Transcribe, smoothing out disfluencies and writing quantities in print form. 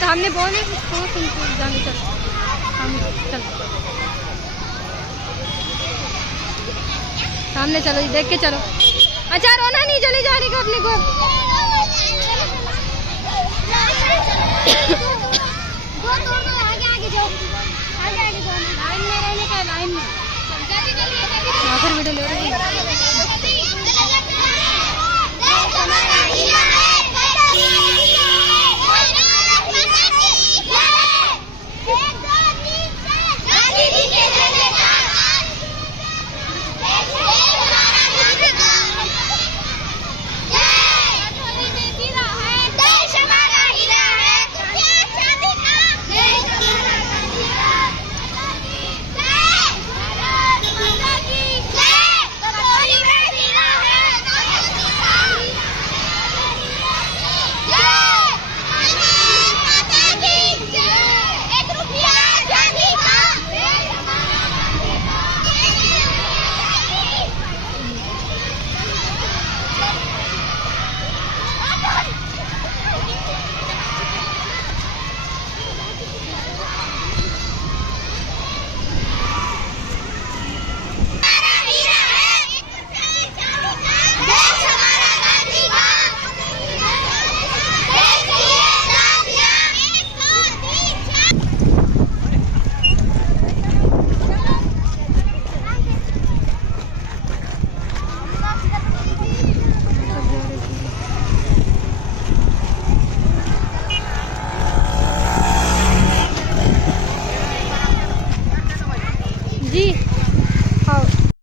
तो हमने बोले तो तुमको जाने चलो हम चलो सामने चलो जी, देख के चलो। अच्छा रोना नहीं, चली जा रही अपने को। आगे जाओ, आगे जाओ, लाइन में रहने का, लाइन में। आखिर वीडियो ले रही है।